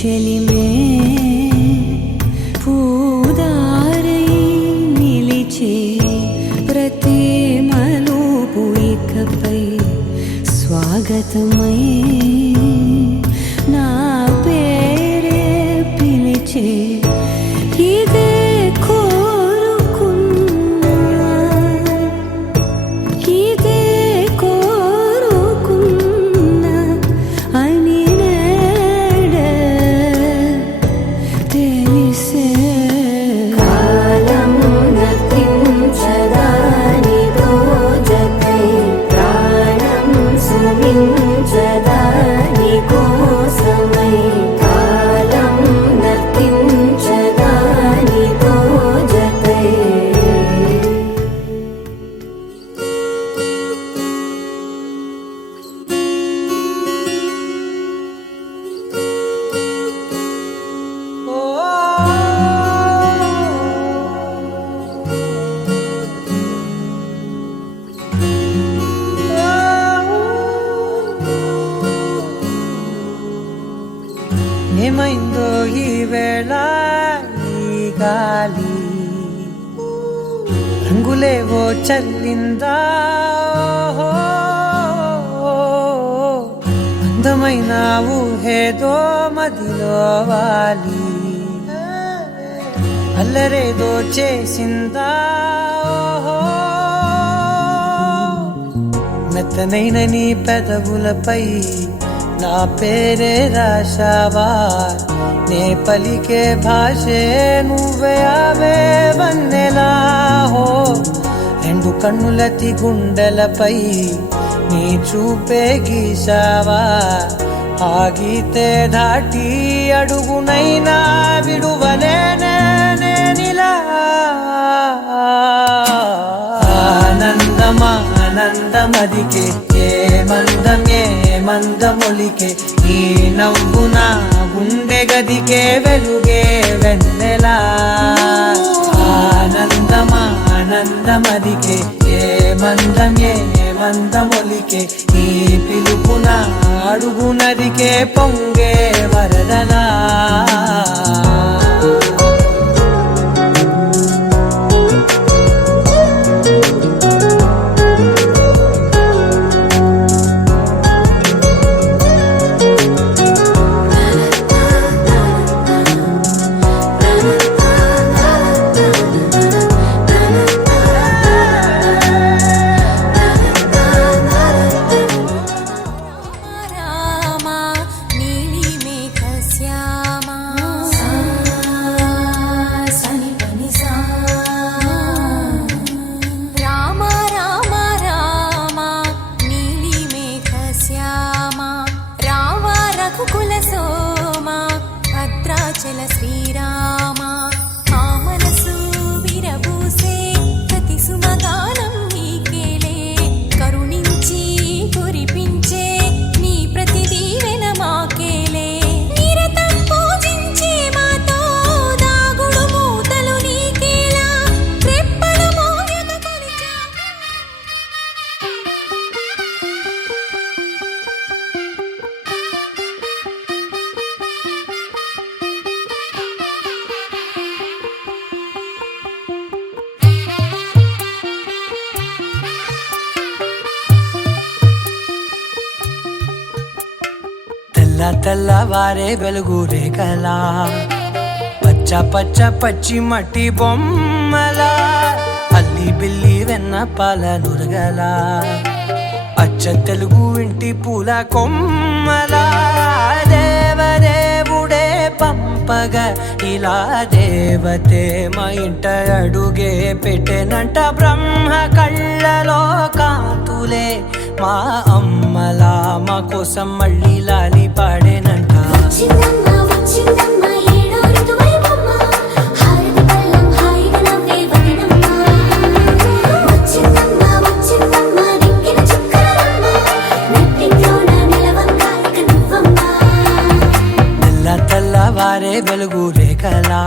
చెలిమే పూదారై నిలిచే ప్రతి మలుపు ఇకపై స్వాగతమై నా పేరే పిలిచే ఇదే కోరుకున్నా ఇదే కోరుకున్నా అని నేడే తెలిసే కాలం నతించదాని దోజకై ప్రాణం సుమించదాని కోసమై కాలం నతించదాని దోజకై ఏమైందో ఈ వేళ ఈ గాలి రంగులేవో చల్లిందా అందమైన ఊహేదో మదిలో వాలి అల్లరేదో చేసిందా మెత్తనైన నీ పెదవులపై నా పేరే రాశావా నే పలికే భాషే నువ్వే అవే వన్నెలా హో రెండు కన్నులతి గుండెలపై నీ చూపే గీశావా ఆగితే దాటి అడుగునైనా విడువలేనే నేనిలా ఆనందమా ఆనందమదికే ఏ మందమొలికే ఈ నవ్వు నా గుండె గదికే వెలుగే వెన్నెలా ఆనందమా ఆనందమదికే ఏ మందమొలికే ఈ పిలుపున అడుగునదికే పొంగే వరదలా భద్రాచల శ్రీరామ ఆ మనసు విరబూసే ప్రతి సుమగానం నీకేలే కరుణించి కురిపించే నీ ప్రతి దీవెన మాకేలే నిరతం పూజించే మాతో దాగుడు మూతలు నీకేలా రెప్పలు మోయక కొలిచా తెల్లవారే వెలుగు రేఖలా పచ్చ పచ్చ పచ్చి మట్టి బొమ్మలా అల్లి బిల్లి వెన్న పాల నురగలా అచ్చ తెలుగు ఇంటి పూల కొమ్మలా దేవదేవుడే పంపగా ఇలా దేవతే మా ఇంట అడుగే పెట్టెనంట బ్రహ్మ కళ్ళలో కాంతులే మా అమ్మలా మా కోసం మళ్ళీ లాలి పాడేనంట తెల్లవారే వెలుగు రేఖలా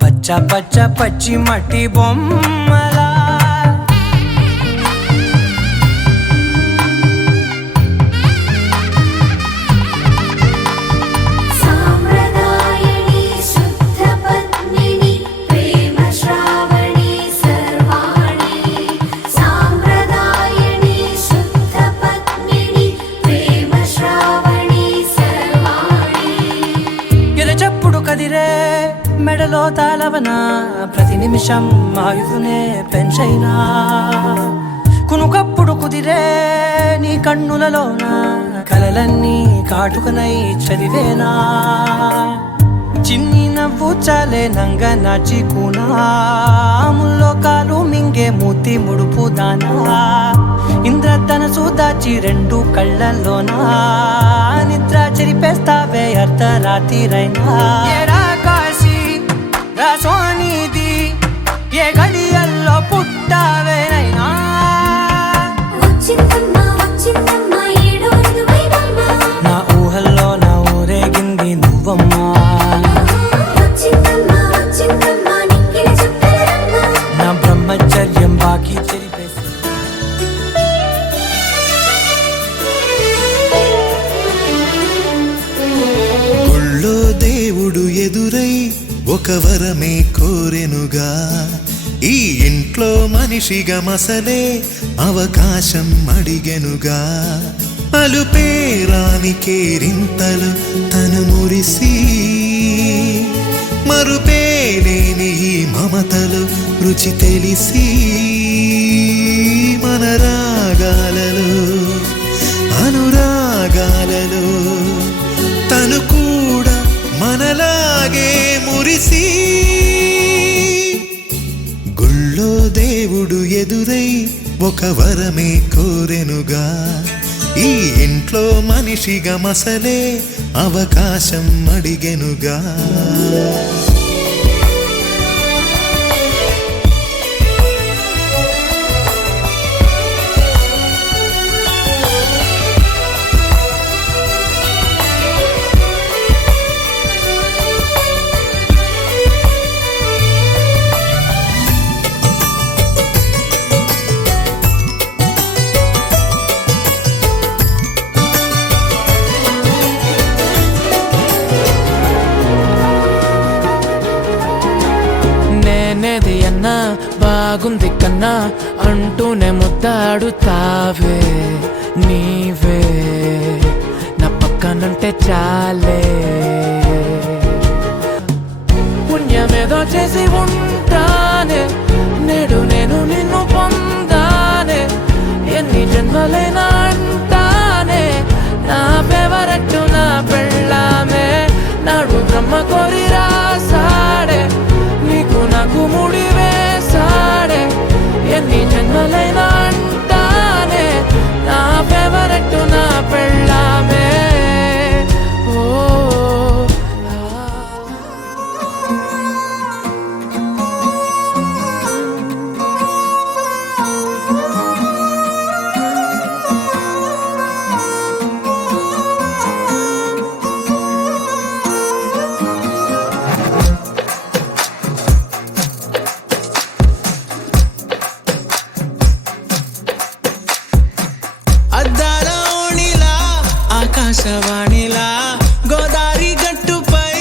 పచ్చ పచ్చ పచ్చి మట్టి బొమ్మలా సా కదిరే మెడలో తాళవన ప్రతి నిమిషం ఆయువునే పెంచైనా కునుకప్పుడు కుదిరే నీ కన్నులలోన కలలన్నీ కాటుకనై చదివేనా చిన్ని నవ్వు చాలే నంగ నాచి కూనాముల్లో కాలు మింగే మూతి ముడుపు దానా ఇంద్రధనసు దాచి రెండు కళ్ళల్లోనా నిద్ర చెరిపేస్తావే అర్ధరాత్రిరైనా ఏరా కాశీ రా సోనిది ఏ గడియల్లో పుట్టావేనైనా వచ్చిందమ్మా వచ్చిందమ్మా ఏడో ఋతువైవమ్మా నా ఊహల్లో నా ఊరేగింది నువ్వమ్మా వచ్చిందమ్మా వచ్చిందమ్మా నిక్కిన చుక్కలమ్మా నా బ్రహ్మచర్యం బాకీ చెరిపేసి గుళ్ళో దేవుడు ఎదురై ఒక వరమే కోరెనుగా ఈ ఇంట్లో మనిషిగా మసలే అవకాశం అడిగెనుగా అలుపేరాని కేరింతలు తను మురిసి మరుపేలేని ఈ మమతలు రుచి తెలిసి మన రాగాలలో అనురాగాలలో తను కూడా మనలాగే మురిసి గుళ్ళో దేవుడు ఎదురై ఒక వరమే కోరెనుగా ఈ ఇంట్లో మనిషిగా మసలే అవకాశం అడిగెనుగా నేనేది అన్నా బాగుంది కన్నా అంటూనే ముద్దాడుతావే నీవే నా పక్కనుంటే చాలే పుణ్యమేదో చేసి ఉంటానే నేడు నేను నిన్ను పొందానే ఎన్ని జన్మలైనా అంటానే నా ఫేవరెట్ నా పెళ్ళామే నాడు బ్రహ్మ కోరి రాసాడే నీకు నాకు ముడి వేసాడే ఎన్ని జన్మలైనా అంటానే నా ఫేవరెట్ నా పెళ్ళామే ఓ అద్దాల ఓణిలా ఆకాశవాణిలా గోదారి గట్టుపై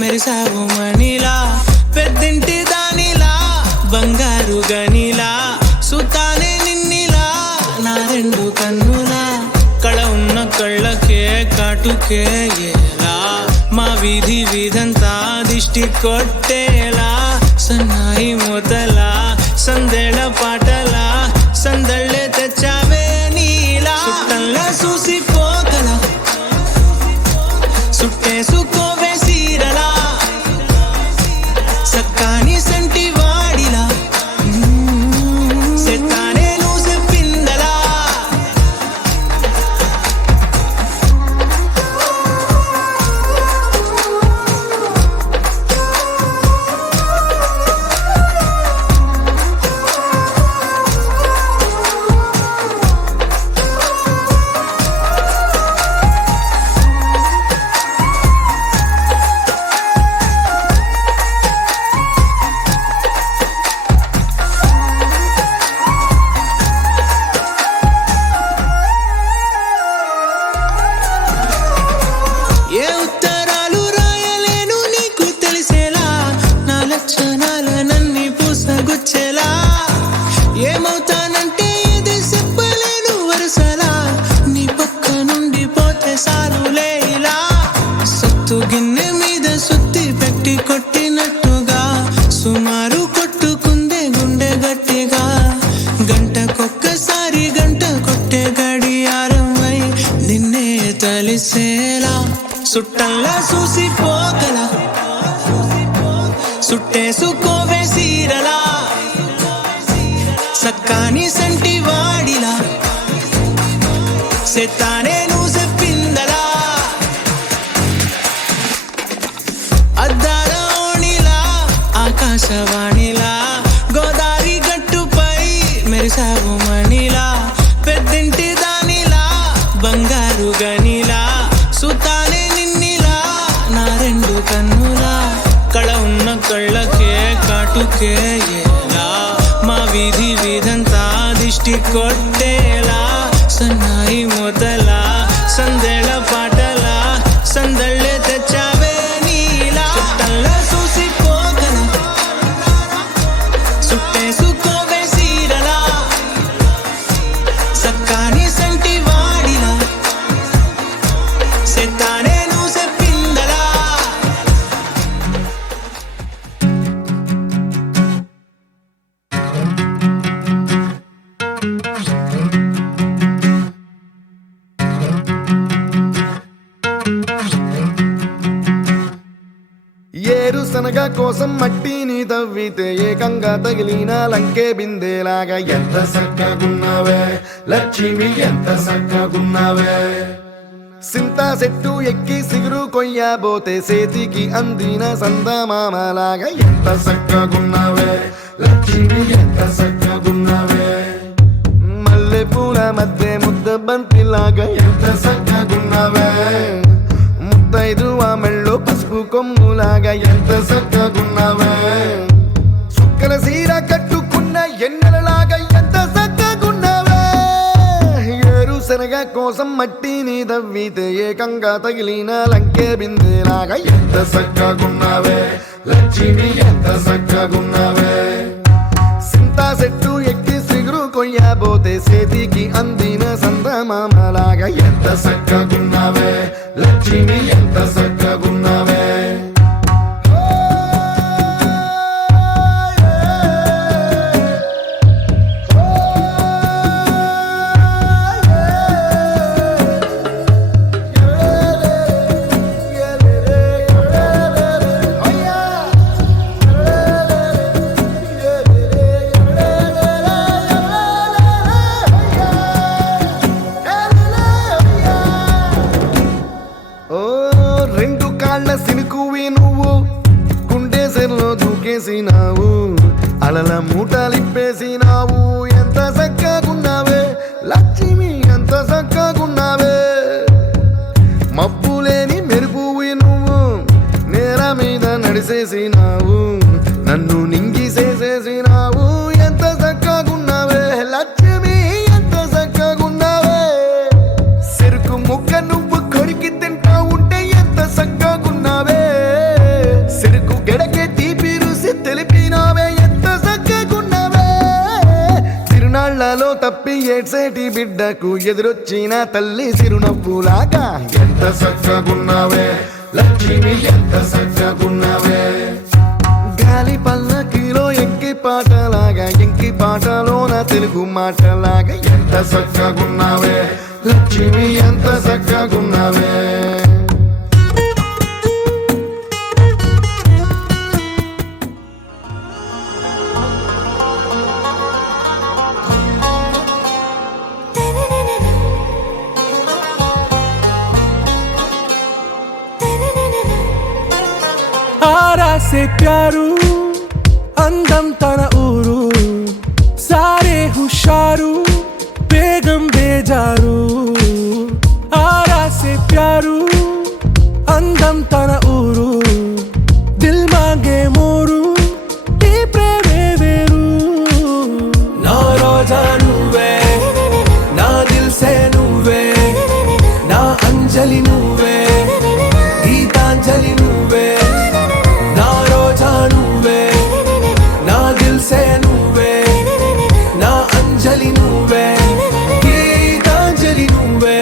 మెరిసావు మణిలా పెద్దింటి దానిలా బంగారు గనిలా సుతానే నిన్నిలా నా రెండు కన్నులా కళ ఉన్న కళ్ళకే కాటుకే ఏలా మా వీధి వీధంతా దిష్టి కొట్టేలా సన్నాయి మూతలా సందేళ పాటలా సందళ్ళే తెచ్చావే నీలా సుట్టంలా చూసిపోగల సుట్టేసుకోవే సీరలా సక్కాని సంటి వాడిలా సెత్తానే నువ్వు చెప్పిందలా ఏ ఉత్తరాలు రాయలేను నీకు తెలిసేలా నా లక్షణాలనన్నీ పూసగుచ్చేలా ఏమవుతానంటే ఇది చెప్పలేను వరుసలా నీ పక్క నుండి పోతే సారులే ఇలా సత్తు గిన్నె మీద సుత్తి పెట్ట సుట్టంలా చూసిపోగల సుట్టేసుకోవే సీరలా సక్కాని సంటి వాడిలా సెత్తానే నువ్వు చెప్పిందలా అద్దాల ఓణిలా ఆకాశవాణిలా గోదావరి గట్టుపై మెరిసావు మణిలా పెద్దింటి దానిలా బంగారు గనిలా సుతానే నిన్నిలా నా రెండు కన్నులా కళ ఉన్న కళ్ళకే కాటుకే ఏలా మా వీధి వీధంతా దిష్టి కొట్టేలా సన్నాయి మొదలా సందేళ పాటలా సందళ్ళే తెచ్చావే నీలా చుట్టల్లా చూసిపోగల సుట్టేసుకోవే సీరలా సక్కాని సంటి వాడిలా సెత్తానే నువ్వు చెప్పిందలా ఏరుశనగ కోసం మట్టిని తవ్వితే ఏకంగా తగిలిన లంకే బిందేలాగా ఎంత చక్కగున్నావే లక్ష్మి ఎంత చక్కగున్నావే సింతా చెట్టు ఎక్కి సిగురు కొయ్యబోతే చేతికి అందిన సందమామలాగా ఎంత చక్కగున్నావే లక్ష్మి ఎంత చక్కగున్నావే మల్లె పూల మధ్య ముద్ద బంతిలాగా ఎంత చక్కగున్నావే ముద్దైదు ఆ మెళ్ళో పసుపు కొమ్ములాగా ఎంత చక్కగున్నావే చుక్కల సీర కట్టుకున్న ఎన్నెలలాగా ఎంత చక్కగున్నావే ఏరుశనగ కోసం మట్టిని తవ్వితే ఏకంగా తగిలిన లంకే బిందేలాగా ఎంత చక్కగున్నావే లక్ష్మి ఎంత చక్కగున్నావే సింతా చెట్టు ఎక్కి సిగురు కొయ్యబోతే చేతికి అందిన సందమామలాగా ఎంత చక్కగున్నావే లక్ష్మి ఎంత చక్కగున్నావే రెండు కాళ్ళ సినుకువి నువ్వు గుండెసెల్లో దూకేసినావు అలల మూటలిప్పేసినావు ఎంత చక్కగున్నావే లక్ష్మి ఎంత చక్కగున్నావే మబ్బులేని మెరుపువి నువ్వు నేల మీద నడిసేసినావు నన్ను నింగిసేసేసినావు ఎంత చక్కగున్నావే లక్ష్మి ఎంత చక్కగున్నావే చెరుకు ముక్క నువ్వు కొరికి తింటా ఉంటే ఎంత చక్కగున్నావే చెరుకు గెడకే తీపి రుసి తెలిపినావే ఎంత చక్కగున్నావే తిరునాళ్లలో తప్పి ఏడ్సేటి బిడ్డకు ఎదురొచ్చిన తల్లి చిరునవ్వులాగా ఎంత చక్కగున్నావే లక్ష్మి ఎంత చక్కగున్నావే గాలి పల్లకిలో ఎంకి పాటలాగా ఎంకి పాటలోన తెలుగు మాటలాగా ఎంత చక్కగున్నావే లక్ష్మి ఎంత చక్కగున్నావే आरा से प्यारू అందం తన ఊరు సారే హుషారు బేగం బేజారు ఆరా సే ప్యారు అందం తన ఊరు దిల్ మాంగే మోరు ఈ ప్రేమే వేరు నా రోజా నువ్వే నా దిల్ సే నువ్వే నా అంజలి నువ్వే గీతాంజలి నువ్వే నా రోజా నువ్వే నా దిల్ సే నువ్వే నా అంజలి నువ్వే గీతాంజలి నువ్వే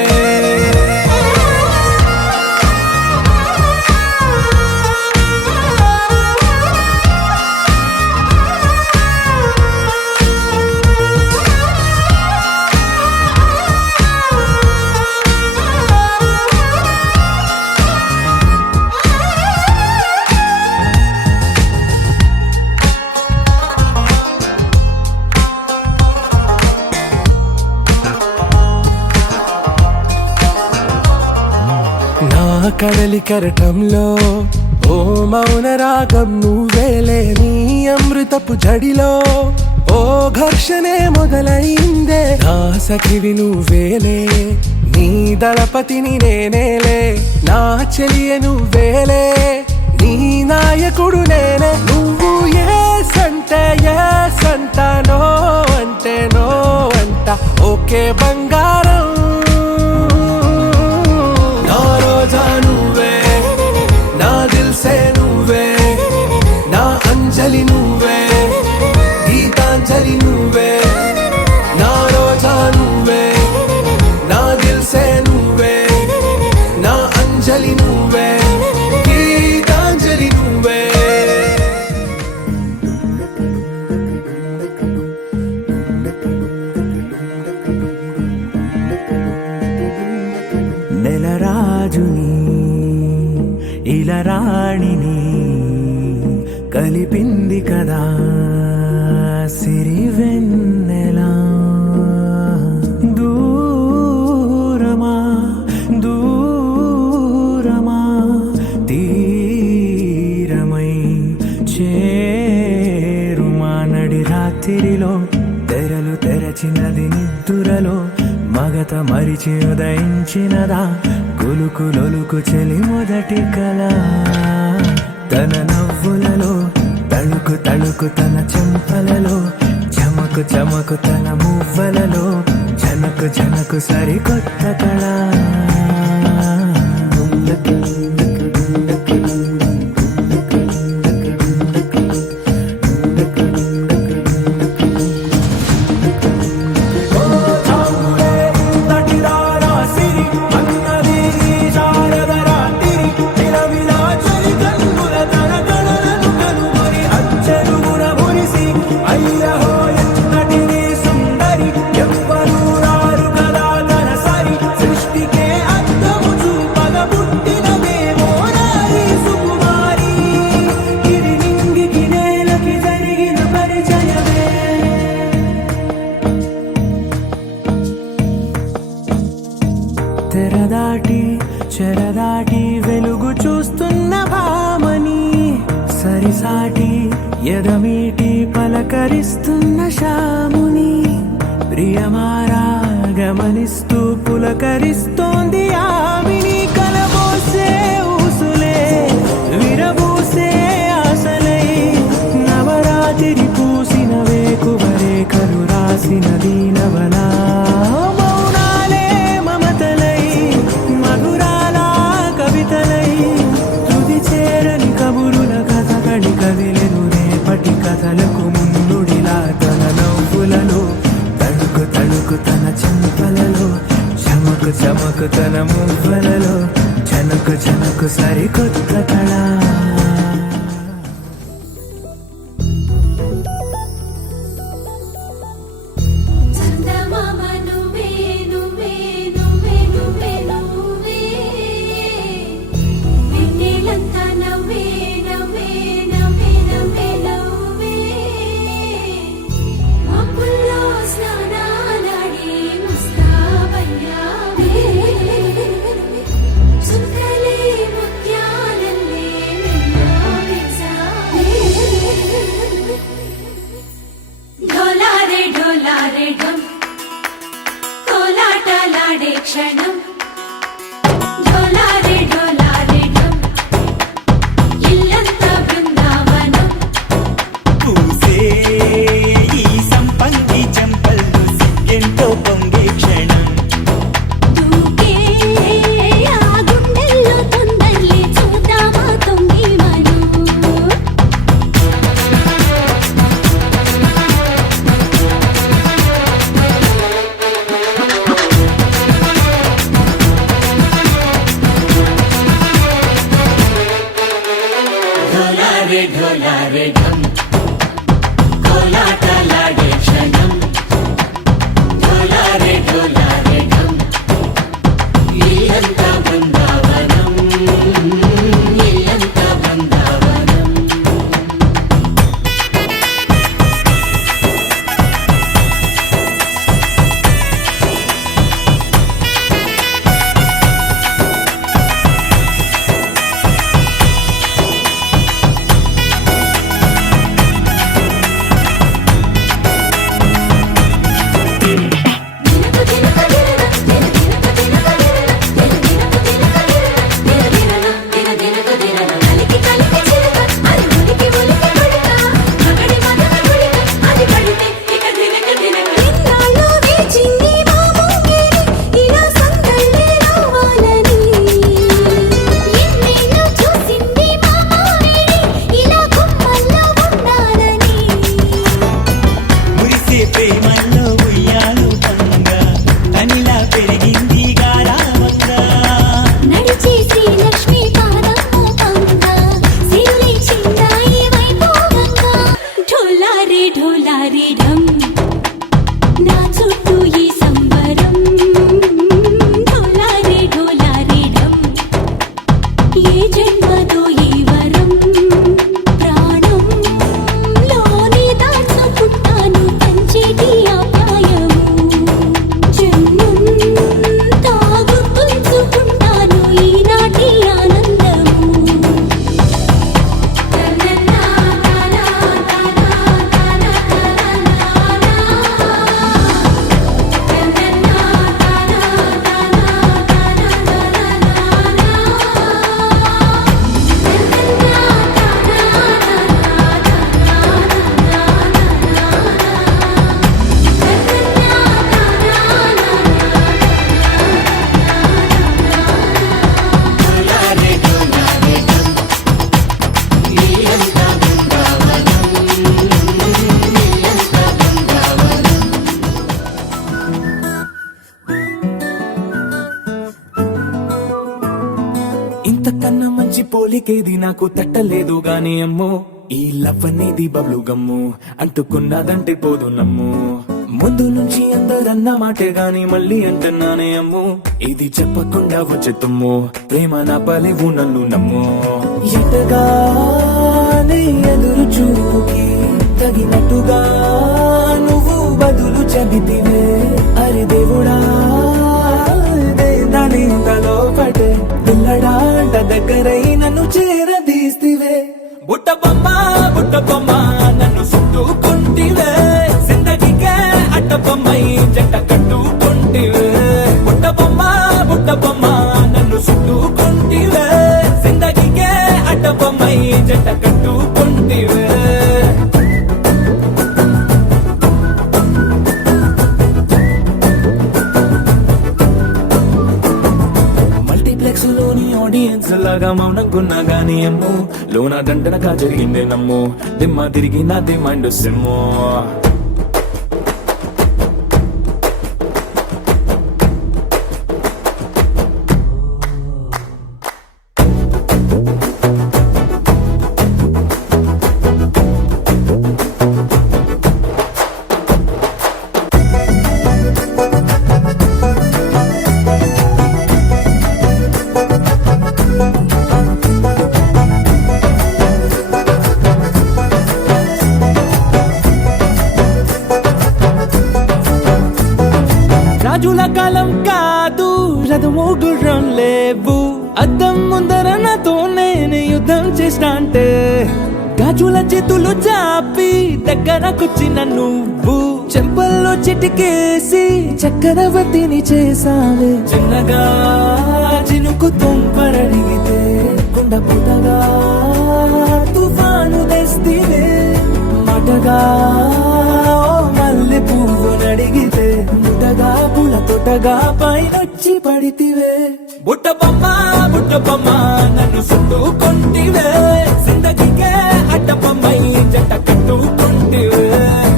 కడలి కెరటంలో ఓ మౌన రాగం నువ్వేలే, నీ అమృతపు జడిలో ఓ ఘర్షణే మొదలైందే. నా సఖివి నువ్వేలే, నీ దళపతిని నేనేలే, నా చెలియ నువ్వేలే, నీ నాయకుడు నేనే. నువ్వు ఏ సంటే ఏ సంట, నో అంటే నో అంట, ఓకే బంగారం. నా రోజా నువ్వే, నా దిల్సే నువ్వే, నా అంజలి నువ్వే, గీతాంజలి నువ్వే. నా రోజా నువ్వే, నా దిల్సే నువ్వే, నా అంజలి నువ్వే, గీతాంజలి నువ్వే. నెలరాజుని ఇలరాణిని కలిపింది కదా సిరివెన్నెలా. దూరమా దూరమా తీరమై చేరుమా, నడి రాత్రిలో తెరలు తెరచినది నిద్దురలో, మగత మరిచి ఉదయించినదా కులుకులొలుకు చెలి మొదటి కళ. తన నవ్వులలో తళుకు తళుకు తన చెంపలలో, చమకు చమకు తన మువ్వలలో, జనకు జనకు సరికొత్త కళ. తెరదాటి చెరదాటి వెలుగు చూస్తున్న భామని, సరిసాటి ఎదమీటి పలకరిస్తున్న శాముని, ప్రియమారా గమనిస్తూ పులకరిస్తోంది ఆమిని. కలబోసే ఊసులే విరబూసే ఆశలై, నవరాత్రి పూసిన వేకువరే కలు రాసిన దీనవలా. మౌనాలే మమతలై మధురాల కవితలై, తుది చేరని కబురుల కథ కడి కదిలెను రేపటి కథలకు ముందుడిలా. తన నవ్వులలో తడుకు తడుకు తన చెంపలలో, చమకు చమకు తన మువ్వలలో, జనకు జనకు సరికొత్త కళ. చందమామ నువ్వే నువ్వే నువ్వే నువ్వే నువ్వే, వెన్నెలంతా నవ్వే నవ్వే నవ్వే నవ్వే నవ్వే, మబ్బుల్లో స్నానాలాడి ముస్తాబయ్యావే, చుక్కలే ముత్యాలల్లే వెన్నవేశావే. ढोलारे ढोलारे ढम कोलाटलाडे क्षणं, ढोलारे ढोलारे ढम इल्लंता बृंदावनं. పూసే ఈ సంపంగి చెంపల్లో సిగ్గెంతో పొంగే క్షణం, దూకే ఆ గుండెల్లో తొందరలే చూద్దామా తొంగి మనం. ढोलारे ढोलारे ढम కోలాటలాడే క్షణం, ढोलारे ढोलारे ढम ఇల్లంతా బృందావనం, ఇల్లంతా బృందావనం. పోలికేది నాకు తట్టలేదు గాని అమ్మో ఈ లవ్ అనేది బబ్లు గమ్ము అంటుకున్నదంటే పోదు నమ్ము ముందు నుంచి అందరన్న మాటే గాని మళ్ళీ అంటున్నానే అమ్ము ఇది చెప్పకుండా వచ్చే తుమ్ము ప్రేమ నా పలేవు నన్ను నమ్ము ఎటగానే ఎదురు చూకి తగినట్టుగా నువ్వు బదులు చెబితివే అరే దేవుడా దానిలో పడే పిల్లడాంట దగ్గరై నన్ను చేరదీస్తివే బుట్ట బొమ్మ నన్ను చుట్టుకుంటివే జిందగీకే అట్ట బొమ్మై జంట కట్టుకుంటివే బుట్ట బొమ్మ నన్ను చుట్టుకుంటివే జిందగీకే అట్ట బొమ్మై జంట కట్టుకుంటివే మల్టీప్లెక్స్ లోని ఆడియన్స్ లాగా మౌనంకున్నా గానీ అమ్ము లోన దండనగా జరిగిందే నమ్ము దిమ్మ తిరిగి నాది మైండ్ సిమ్ము రాజుల కాలం కాదు రథము గుర్రం లేవు అద్దం ముందర నాతో నేను యుద్ధం చేస్తా అంటే గాజుల చేతులు చాపి దగ్గరకొచ్చిన నువ్వు చెంపల్లో చిటికేసి చక్రవర్తిని చేసావే చిన్నగా చినుకు తుంపరడిగితే కుండ పుటగా తుఫాను తెస్తివే మాటగా మల్లె పువ్వు నడిగితే ముటగా పుల తొటగా పైనొచ్చి పడితివే బుట్ట బొమ్మ నన్ను చుట్టుకుంటివే జిందగీకే అట్ట బొమ్మై జంట కట్టుకుంటివే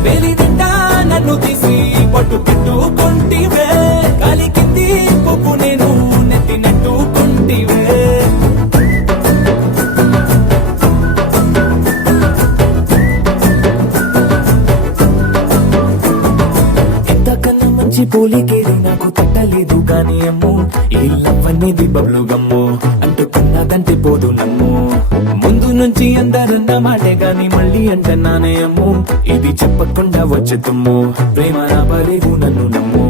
వేలి నిండా నన్ను తీసి పట్టు పెట్టుకుంటివే కాలి కింది పువ్వు నేను నెత్తినట్టుకుంటివే ఎంతకన్నా మంచి పోలికేది నాకు తట్టలేదు గాని అమ్ము ఈ లవ్ అనేది బబ్లు గమ్ము అంటుకున్నదంటే పోదు నమ్ము ముందు నుంచి అందరన్న మాటే గాని మళ్ళీ అంటున్నానే అమ్ము ఇది చెప్పకుండా వచ్చే తుమ్ము ప్రేమ నా పలేవు నన్ను నమ్ము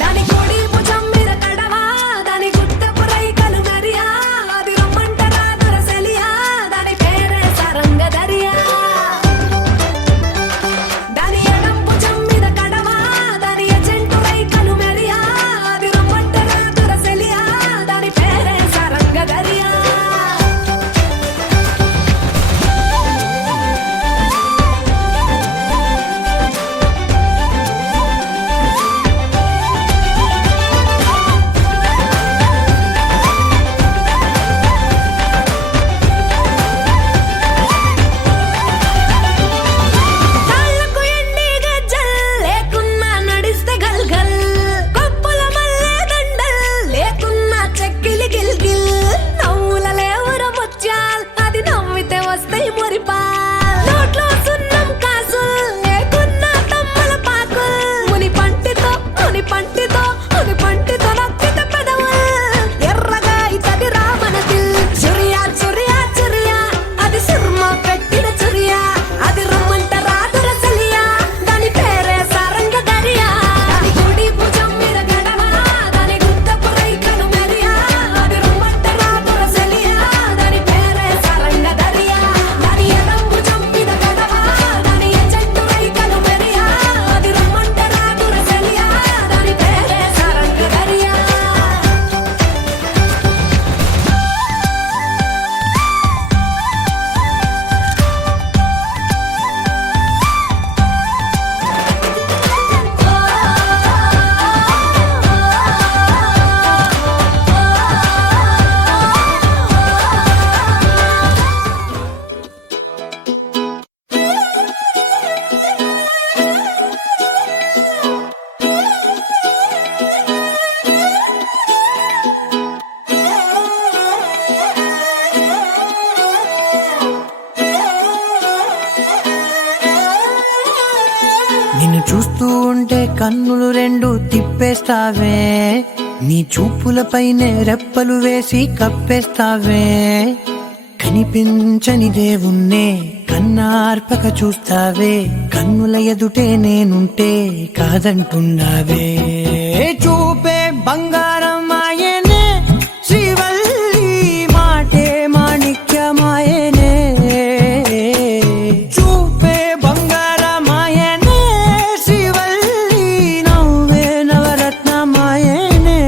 దాని కోడి భుజం మీద కడవా దాని గుట్టపు రైకలు మెరియా అది రమ్మంటరా దొరసే చూస్తుంటే కన్నులు రెండు తిప్పేస్తావే, నీ చూపులపైనే రెప్పలు వేసి కప్పేస్తావే. కనిపించని దేవుణ్ణే కన్నార్పక చూస్తావే, కన్నుల ఎదుటే నేనుంటే కాదంటున్నావే. చూపే బంగారం ఆయనే, శ్రీవల్లి మాటే మాణిక్యమాయనే. చూపే బంగారం ఆయనే, శ్రీవల్లి నవ్వే నవరత్నమాయనే.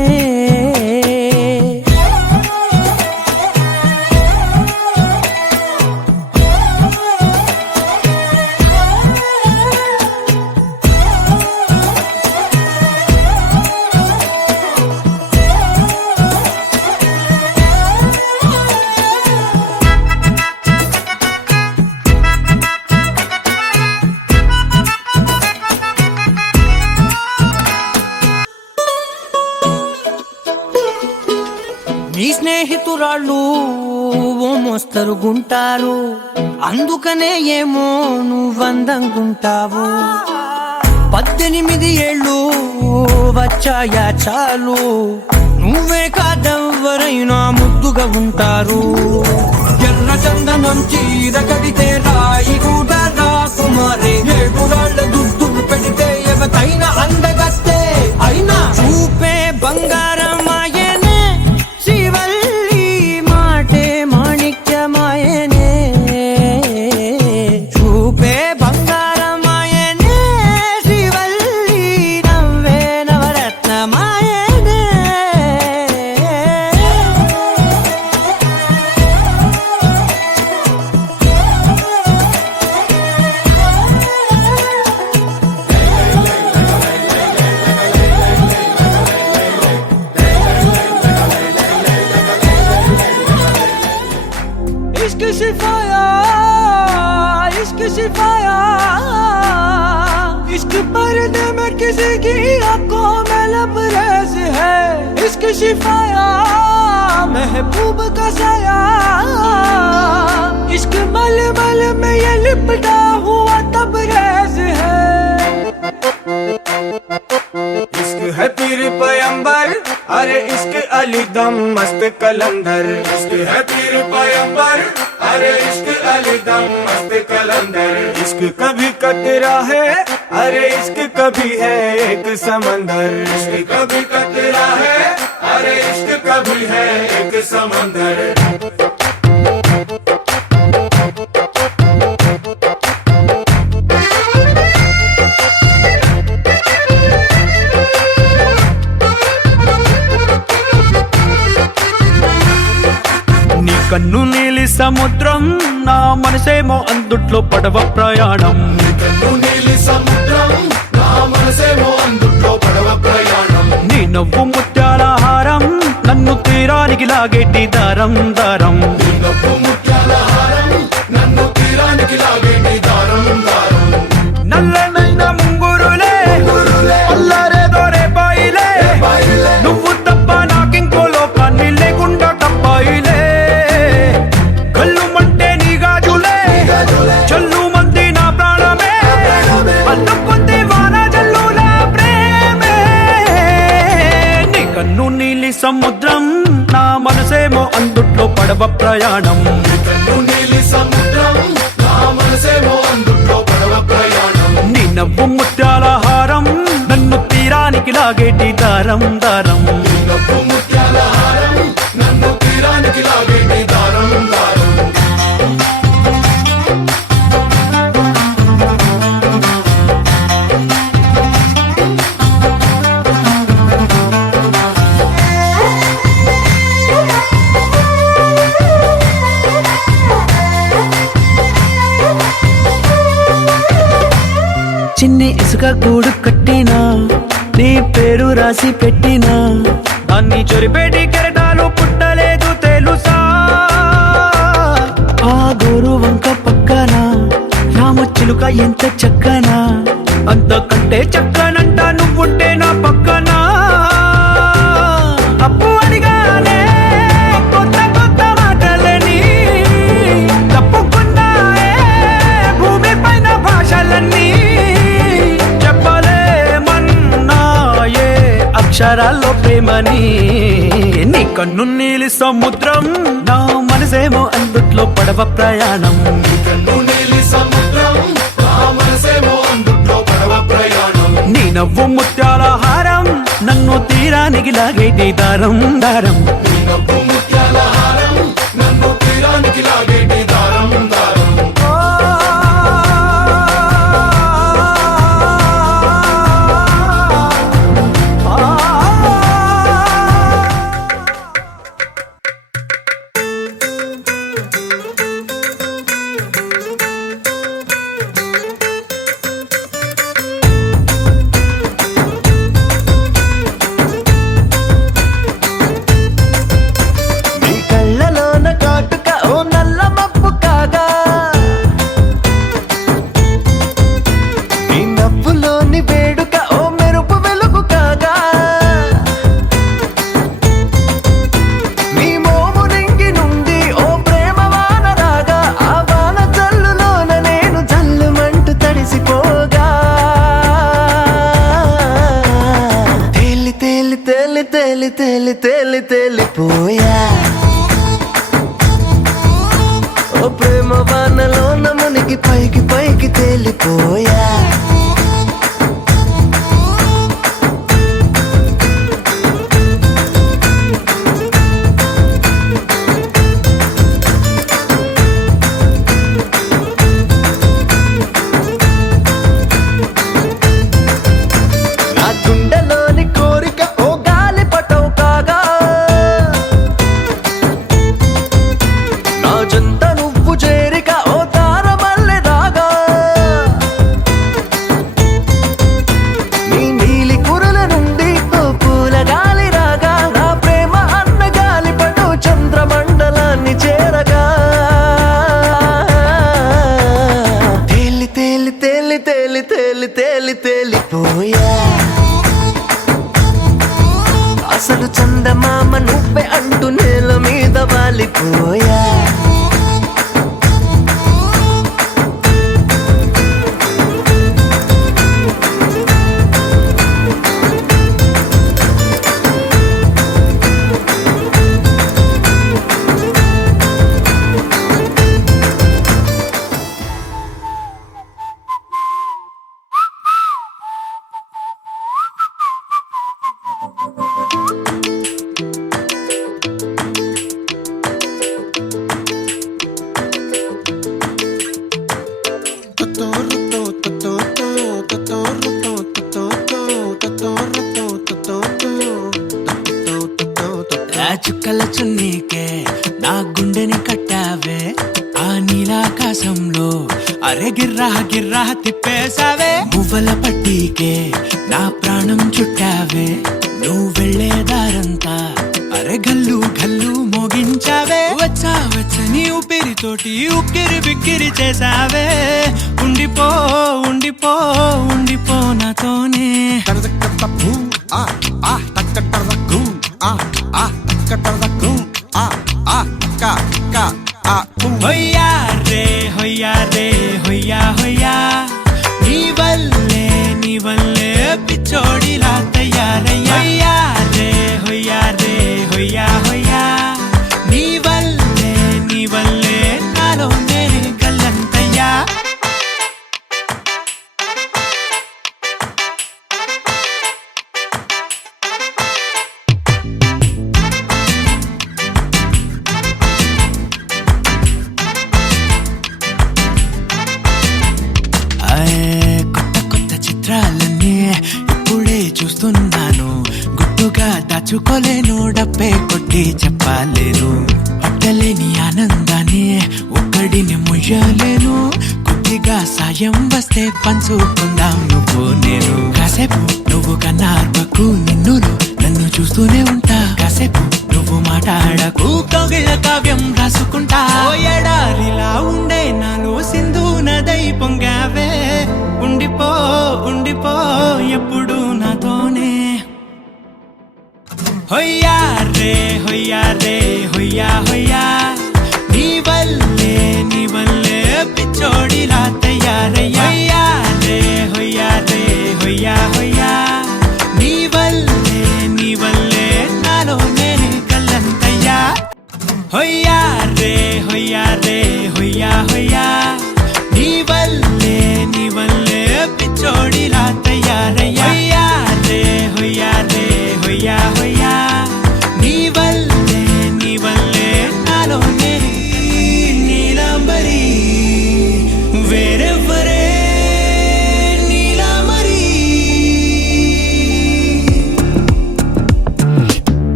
నీ స్నేహితురాళ్ళు ఓ మోస్తరుగుంటారు, అందుకనే ఏమో నువ్వందంగుంటావు. 18 ఏళ్ళు వచ్చాయా చాలు, నువ్వే కాదెవ్వరైనా ముద్దుగా ఉంటారు. ఎర్ర చందనం చీర కడితే రాయి కూడా రాకుమారే, 7 రాళ్ళ దుద్దులు పెడితే ఎవతైనా అందగస్తే. అయినా చూపే బంగారం ఆయనే, శ్రీవల్లి మాటే మాణిక్యమాయనే. చూపే బంగారం ఆయనే, శ్రీవల్లి నవ్వే నవరత్నమాయనే. इश्क सिफाया, इश्क सिफाया, इश्क पर्दे में किसी की आंखों में लबरेज है. इश्क सिफाया, महबूब का साया, इश्क मलमल में ये लिपटा हुआ तबरेज है. इश्क है पीर पैगंबर, अरे इश्क अली दम मस्त कलंदर. इश्क है पीर पैगंबर, अरे इश्क अली दम मस्त कलंदर. इश्क कभी कतरा है, अरे इश्क कभी है एक समंदर. इश्क कभी कतरा है, अरे इश्क कभी है एक समंदर. నీ కన్ను నీలి సముద్రం, నా మనసేమో అందుట్లో పడవ ప్రయాణం. నీ నవ్వు ముత్యాల హారం, నన్ను తీరానికి లాగేటి దారం దారం. నల్లనైన ముంగురులే, అల్లరేదో రేపాయిలే, నువ్వు తప్ప నాకింకో లోకాన్ని లేకుండా తప్పాయిలే. కళ్ళుమంటే నీ గాజులే, చల్లు మంది నా ప్రాణమే, అల్లుకుంది వాన జల్లుల ప్రేమే. నీ కన్ను నీలి సముద్రం, నా మనసేమో అందుట్లో పడవ ప్రయాణం. నీ నవ్వు ముత్యాల హారం, నన్ను తీరానికి లాగేటి దారం దారం. చిన్ని ఇసుక గూడు కట్టినా, నీ పేరు రాసి పెట్టినా, దాన్ని చొరిపేటి కెరటాలు పుట్టలేదు తెలుసా. ఆ గోరు వంక పక్కన రామచిలుక ఎంత చక్కనా, అంతకంటే చక్కనంట నువ్వుంటే నా పక్కన. అప్పు అడిగానే కొత్త కొత్త మాటలని, తప్పుకున్నాయే భూమి పైన భాషలన్నీ. చెప్పలే అక్షరాల్లో ప్రేమని నీ కన్ను నీలి సముద్రం నా మనసేమో అందుట్లో పడవ ప్రయాణం నీ నవ్వు ముత్యాల హారం నన్ను తీరానికి లాగేటి దారం దారం తేలిపోయా ఓ ప్రేమ వానలో నమునికి పైకి పైకి తేలిపోయా నా గుండెలోని కోరిక ఓ గాలి పటం కాగా నా జంట నువ్వు చేరిక ఓ తార మల్లె రాగా నీ నీలి కురుల నుండి ఓ పూల గాలి రాగా నా ప్రేమ అన్న గాలి పటు చంద్రమండలాన్ని చేరగా తేలి తేలి తేలి తేలి తేలి తేలి తేలిపోయా అసలు చందమామ నువ్వే అంటూ నేల మీద వాలిపోయా ఆ చుక్కల చున్నీకే నా గుండెని కట్టావే ఆ నీలాకాశంలో అరే గిర్రా గిర్రా తిప్పేశావే మువ్వల పట్టీకే నా ప్రాణం చుట్టావే నువ్వు వెళ్ళే దారంతా అరే గల్లు గల్లు మోగించావే వచ్చా వచ్చని ఊపిరితోటి ఉక్కిరి బిక్కిరి చేసావే ఉండిపో ఉండిపో ఉండిపో నాతోనే హొయ్యా రే హొయ్యా రే హొయ్యా హొయ్యా నీ వల్లే పిచ్చోడిలా తయారయ్యా హొయ్యా రే హొయ్యా హొయ్యా నీ వల్లే నాలోనే గల్లంతయ్యా కొత్త కొత్త చిత్రాలన్నీ ఇప్పుడే చూస్తున్నాను గుట్టుగా దాచుకోలేను డబ్బే కొట్టి చెప్పలేను పట్టలేని ఆనందాన్ని ఒక్కడిని ముయ్యలేను కొద్దిగా సాయం వస్తే పంచుకుందాం నువ్వు నేను కాసేపు నువ్వు కన్నార్పకు నిన్నులు నన్ను చూస్తూనే ఉంటా కాసేపు నువ్వు మాట్లాడకు కౌగిళ్ళ కావ్యం రాసుకుంటా ఓ ఎడారిలా ఉండే నాలో సింధు నదై పొంగావే ఉండిపో ఉండిపో ఎప్పుడు నాతోనే హొయ్యా రే హొయ్యా రే హొయ్యా హొయ్యా నీ వల్లే పిచ్చోడిలా తయారయ్యా రే హొయ్యా రే హొయ్యా హొయ్యా నీ వల్లే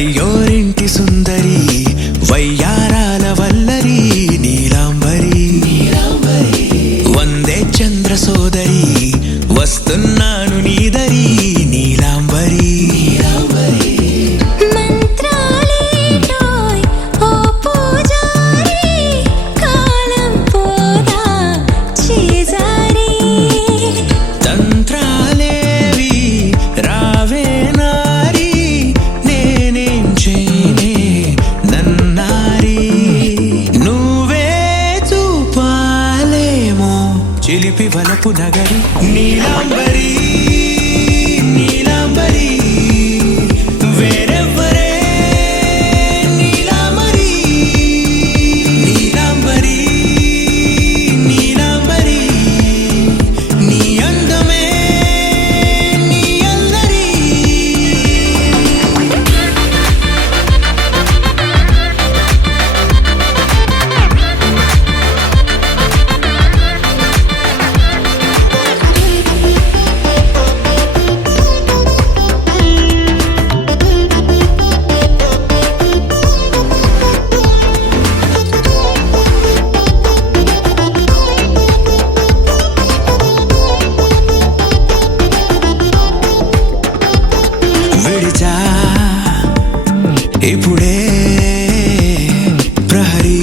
వయ్యోరింటి సుందరి వయ్యారాల వల్లరి నీలాంబరి వందే చంద్ర సోదరి వస్తున్నాను నీదరి నీలాంబరి మంత్రాలేటోయ్ ఓ పూజారి కాలం పోదా చేజారి తంత్రాలేవి రావే నారి నేనేం చేయనే నన్నారి నువ్వే చూపాలేమో చిలిపి వలపు నగరి నీలాంబరి నీలాంబరి వేరెవ్వరే నీలాంబరి నీలాంబరి నీలాంబరి నీ అందమే నీ అల్లరి విడిచా ఇప్పుడే ప్రహరీ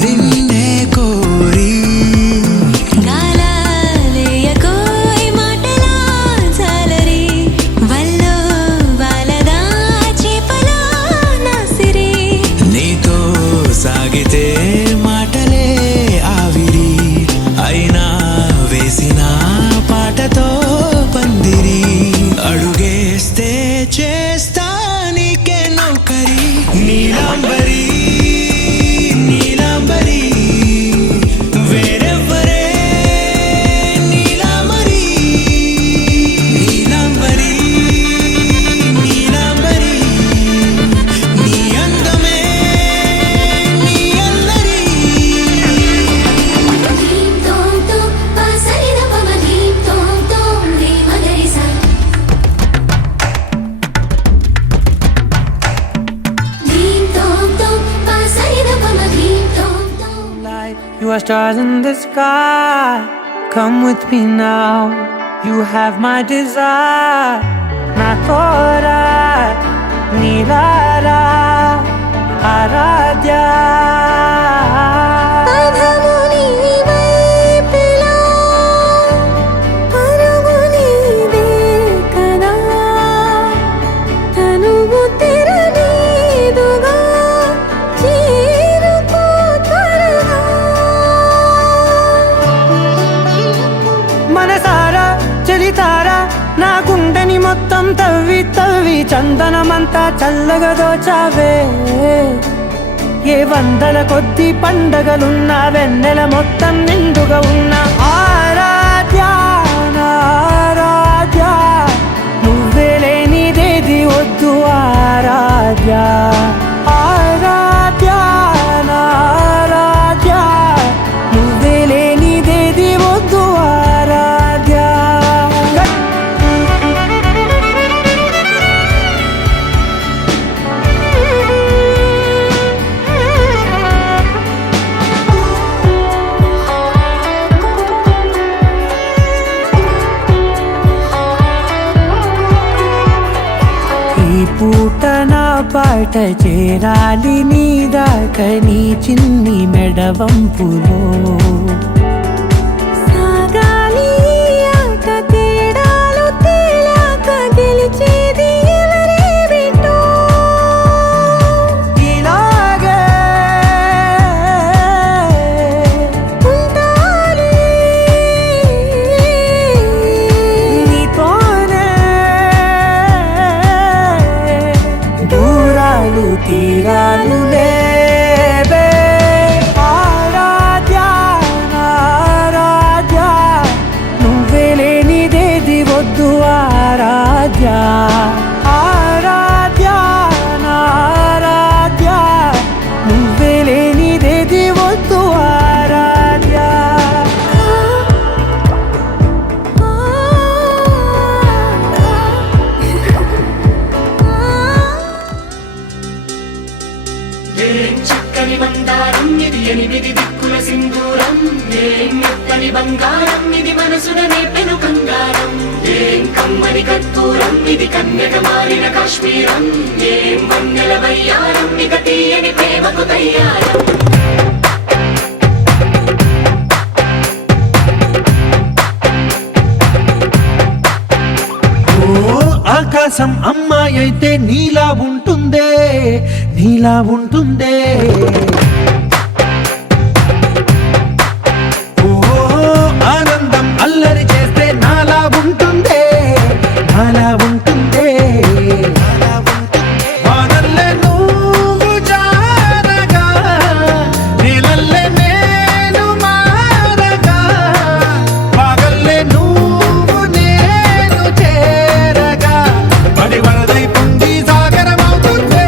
నిన్నే కోరి గాలాలేయకోయ్ మాటలా జాలరి వల్లో వాలదా చేపలా నాసిరి నీతో సాగితే మాటలే ఆవిరి అయినా వేసిన పాటతో పందిరి అడుగేస్తే చేస్తా నీకే నౌకరి నీలాంబరి నీలాంబరి వేరెవ్వరే నీలాంబరి నీలాంబరి నీలాంబరి నీ అందమే నీ అల్లరి ధీం తోం తోం పసరిద పమ ధీం తోం తోం రే మగరిసా ధీం తోం తోం పసరిద పమ ధీం తోం తోం You are stars in the sky. Come with me now. You have my desire. Natora, Nilara, Aradya. పదము నీవైపిలా పరుగు నీదే కదా తనువు తెరనీదుగా చేరుకో త్వరగా మనసారా చలితారా నా గుండెని మొత్తం తవ్వి తవ్వి చందనమంతా చల్లగా దోచావే ఏ వందల కొద్ది పండగలున్నా వెన్నెల మొత్తం నిండుగా ఉన్న ఆరాధ్య నా ఆరాధ్య నువ్వే లేనిదేది వద్దు ఆరాధ్య ఆరాధ్య నా ఆరాధ్య నువ్వే లేనిదేది వద్దు ఆరాధ్య ఈ పూట నా పాట చేరాలి నీ దాకా నీ చిన్ని మెడవంపులో సాగాలి ఆట తేడాలు తేలాక గెలిచేది ఎవరేమిటో ఇలాగే ఉండాలి నీతోనే దూరాలు తీరాలు లేవే ఆరాధ్య నా ఎనిమిది దిక్కుల సింధూరం ఏం మెత్తని బంగారం ఇది మనసున నేపెను కంగారం ఏం కమ్మని కర్పూరం ఇది కన్యక మారిన కాశ్మీరం ఏం వన్నెల వయ్యారం ఇక తీయని ప్రేమకు తయ్యారం ఆకాశం అమ్మాయి అయితే నీలా ఉంటుందే నీలా ఉంటుందే ఓ ఆనందం అల్లరి చేస్తే నాలా ఉంటుందే నాలా ఉంటుందే వానల్లే నువ్వు జారగా నీలల్లే నేను మారగా పగల్లే నువ్వు నేను చేరగా పడి వరదై పొంగి సాగరమవుతుందే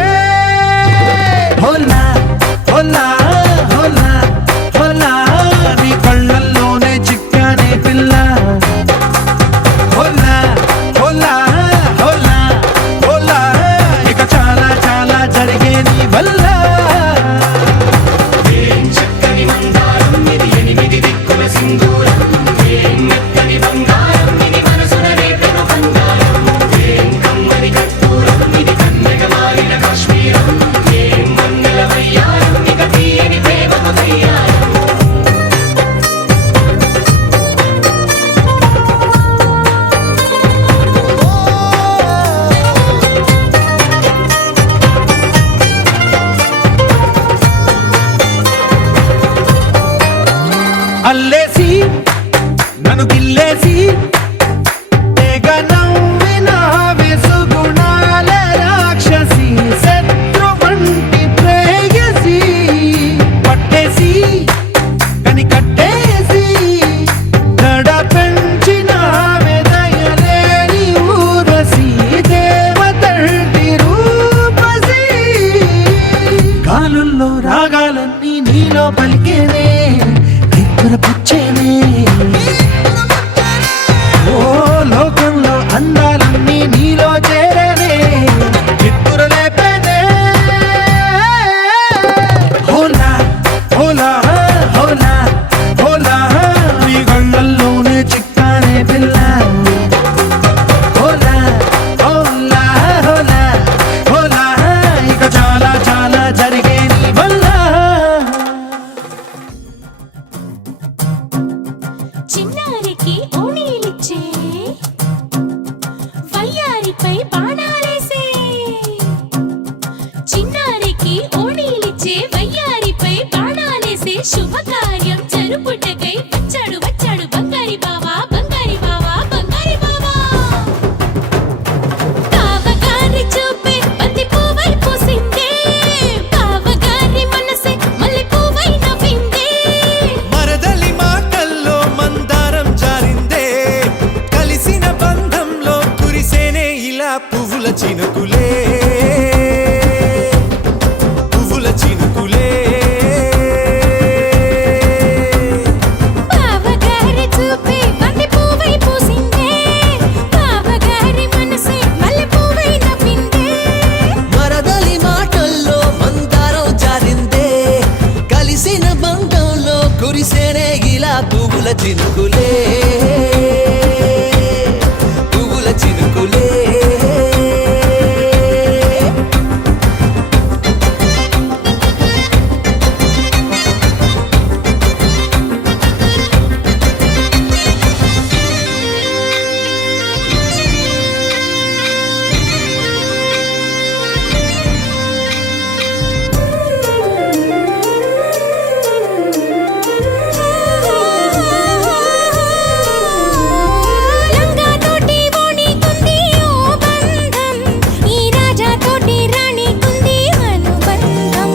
హోలా హోలా హోలా హోలా నీ కళ్ళల్లోనే చిక్కానే పిల్ల హోలా హోలా హోలా హోలా ఇక చాలా చాలా జరిగే నీ వల్ల ఏం చక్కని మందారం ఇది ఎనిమిది దిక్కుల సింధూరం ఏం మెత్తని బంగారం ఇది మనసున రేపెను బంగారం ఏం కమ్మని కర్పూరం ఇది కన్యక మారిన కాశ్మీరం ఏం వన్నెల వయ్యారం ఇక తీయని ప్రేమకు తయ్యారం అల్లేసి నన్ను గిల్లేసి తెగ నవ్విన వెసుగుణాల రాక్షసి శత్రు వంటి ప్రేయసి పట్టేసి కని కట్టేసి దడ పెంచిన వెదయలేని ఊరసి దేవతంటి రూపసి గాలుల్లో రాగాలన్నీ నీలో పలికేనే పుచ్చేనే ఓ లోకంలో అందాలన్నీ నీలో చేరనే చిత్తురలేపేనే హోలా హోలా హోలా హోలా నీ గళ్ళల్లోనే చిక్కానే పిల్ల హోలా హోలా హోలా హోలా ఇక చాలా చాలా జరిగే నీ వల్ల చిన్నారికి ఓణీలిచ్చే వయ్యారిపై బాణాలేసే చిన్నారికి ఓణీలిచ్చే వయ్యారిపై బాణాలేసే శుభకార్యం జరుపుటకై వచ్చాడు వచ్చాడు బంగారి బావా బంగారి బావా బంగారి బావా బావగారి చూపే బంతి పువ్వై పూసిందే బావగారి మనసే మల్లె పువ్వై నవ్విందే మరదలి మాటల్లో మందారం జారిందే కలిసిన బంధంలో కురిసేనే ఇలా పువ్వుల చినుకులే పువ్వుల చినుకులే బావగారి చూపే బంతి పువ్వై పూసిందే బావగారి మనసే మల్లె పువ్వై నవ్విందే మరదలి మాటల్లో మందారం జారిందే కలిసిన బంధంలో కురిసేనే ఇలా పువ్వుల చినుకులే పువ్వుల చినుకులే లంగా తోటి ఓణి కుంది ఓ బంధం ఈ రాజా తోటి రాణి కుంది అనుబంధం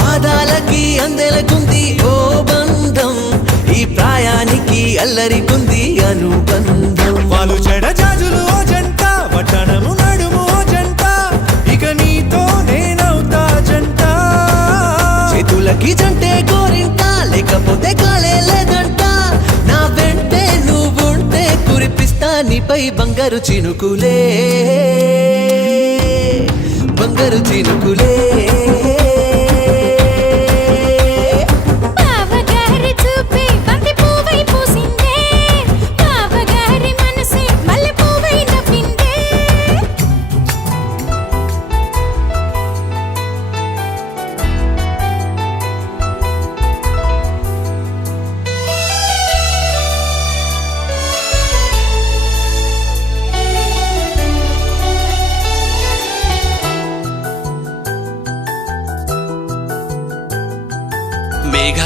పాదాలకి అందెలకుంది ఓ బంధం ఈ ప్రాయానికి అల్లరికుంది అనుబంధం వాళ్ళు చెడ జాజులు ఓ జంట వడ్డనము నడుము ఓ జంట ఇక నీతో నేనవుతా జంట చేతులకి జంటే గోరింట లేకపోతే కాలే లేదంట నా వెంటే నువ్వుంటే కురిపిస్తా నీపై బంగారు చినుకులే బంగారు చినుకులే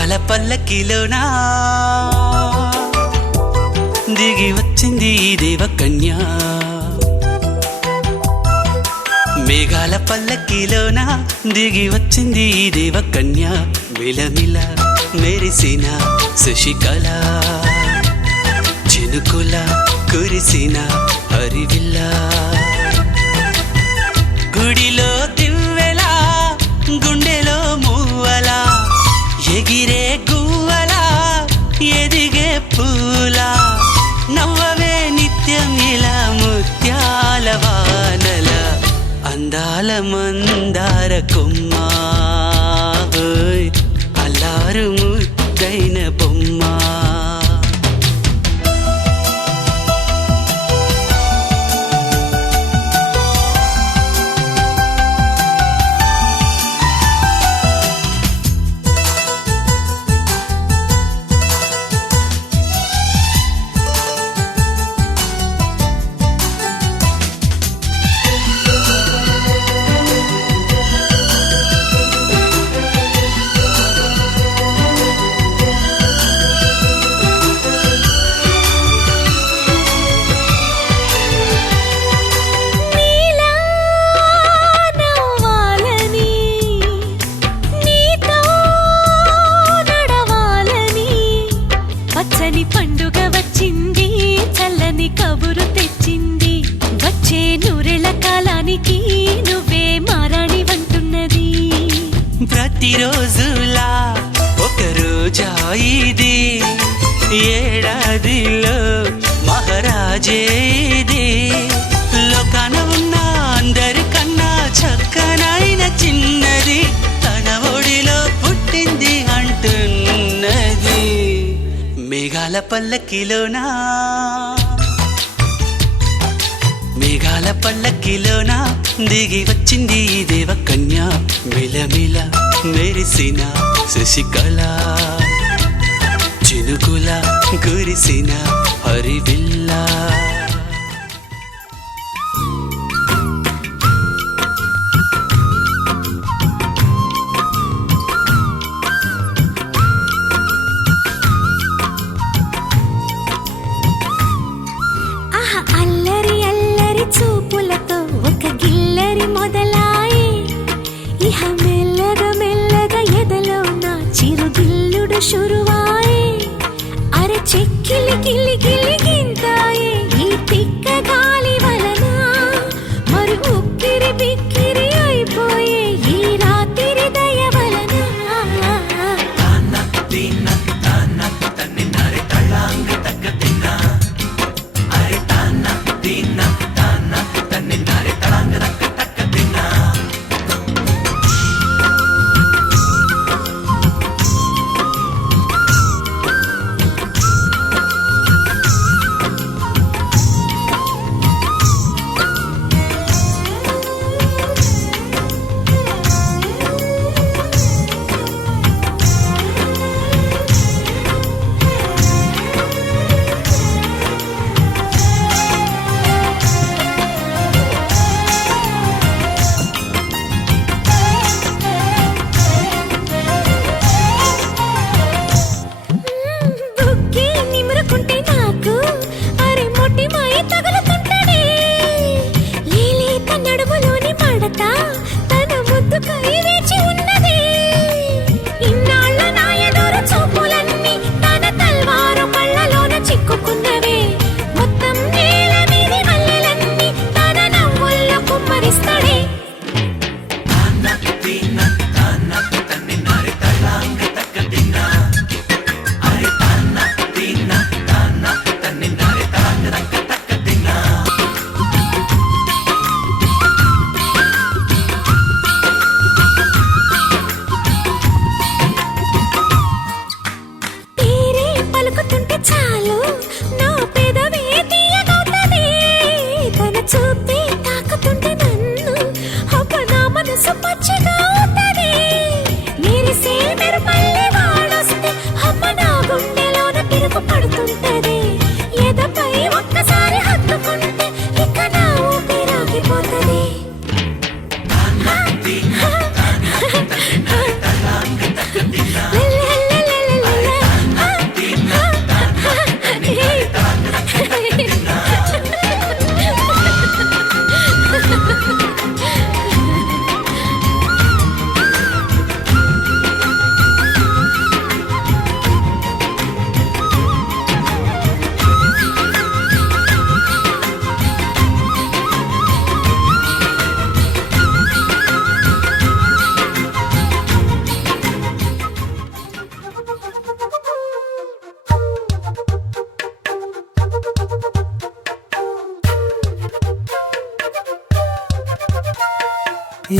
మేఘాల పల్లకిలోనా దిగి వచ్చింది ఈ దేవకన్య మేఘాల పల్లకిలోన దిగి వచ్చింది ఈ దేవకన్య మిలమిల మెరిసిన శశికళ చినుకుల కురిసిన హరివిల్ల గుడిలో దివ్వెలా గుండెలో మూవలా ఎగిరే గువ్వలా ఎదిగే పూలా నవ్వవే నిత్యం ఇలా ముత్యాల వానల అందాల మందార కొమ్మ ఓయ్ అల్లారు ముద్దైన బొమ్మ నీలా నవ్వాలని నీతో నడవాలని పచ్చని పండుగ వచ్చింది చల్లని కబురు తెచ్చింది వచ్చే నూరెళ్ళ కాలానికి నువ్వే మారాణి వంటున్నది ప్రతిరోజులా ఒక రోజా ఇది ఏడాదిలో మహారాజే ఇది లోకాన ఉన్న అందరికన్నా చక్కనైన చిన్నది తన ఒడిలో పుట్టింది అంటున్నది మేఘాల పల్లకిలోనా మేఘాల పల్లకిలోన దిగి వచ్చింది ఈ దేవకన్య మిలమిల మెరిసిన శశికళ చినుకుల కురిసిన హరివిల్లా ఆహా అల్లరి అల్లరి చూపులతో ఒక గిల్లరి మొదలాయి ఇహ మెల్లగా మెల్లగా ఎదలో నా చిరుగిల్లుడు షురువాయి అరే చెక్కిలి గిల్లి గిల్లి గింత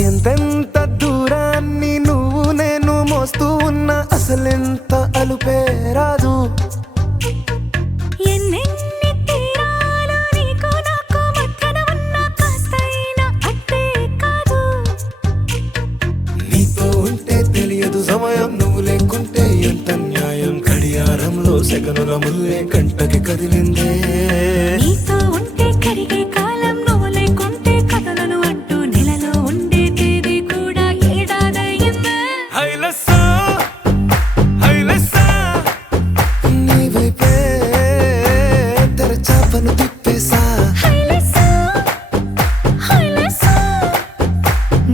ఎంతెంత దూరాన్ని నువ్వు నేను మోస్తూ ఉన్నా అసలెంత అలుపే రాదు. ఎన్నెన్ని తీరాలు నీకు నాకు మధ్యన ఉన్న కాస్తైనా అట్టే కాదు. నీతో ఉంటే తెలియదు సమయం, నువ్వు లేకుంటే ఎంత న్యాయం. గడియారంలో సెకనుల ముల్లే కంటకి కదిలిందే. నీతో ఉంటే కరిగే కాలం, నువ్వు లేకుంటే కథలను అంటూ నెలలో ఉండే తేదీ కూడా ఏడాదయ్యిందే. హైలెస్సా హైలెస్సా నీ వైపే తెరచాపను తిప్పేసా. హైలెస్సా హైలెస్సా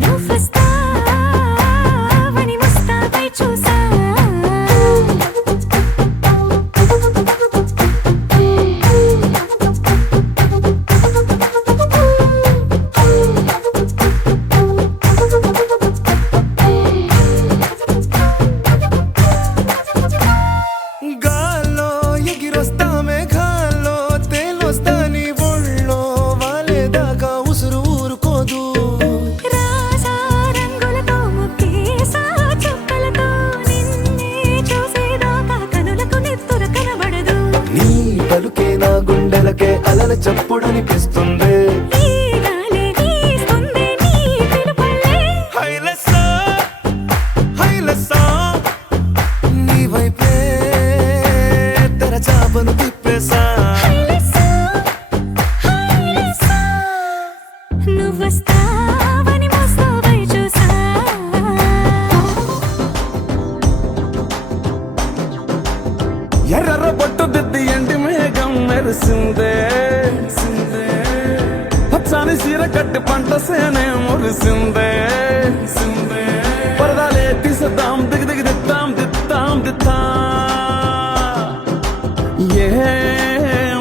నువ్వొస్తావని ముస్తాబై చూసా. గాల్లో ఎగిరొస్తా మేఘాల్లో తేలొస్తా నీ ఒళ్ళో వాలేదాకా ఉసురు ఊరుకోదు. రాజా రంగులతో ముక్కేసా చుక్కలతో నిన్నే చూసేదాకా కనులకు నెత్తుర కనబడదు. నీ పలుకే నా గుండెలకే అలల చప్పుడనిపిస్తుంది. ఈ గాలి వీస్తుంది నీ పిలుపుల్లే. హైలెస్సా హైలెస్సా నీ వైపే తెరచాపను తిప్పేసా. హైలెస్సా హైలెస్సా నువ్వొస్తావని ముస్తాబై చూసా. ఎర్ర బొట్టు దిద్ది ఎండి మేఘం మెరిసిందే. పచ్చాని సీర కట్టి పంట సేనే మురిసిందే. పరదాలే తీసేద్దాం దిగి దిగి దిద్దాం దిద్దాం దిద్దా. ఏ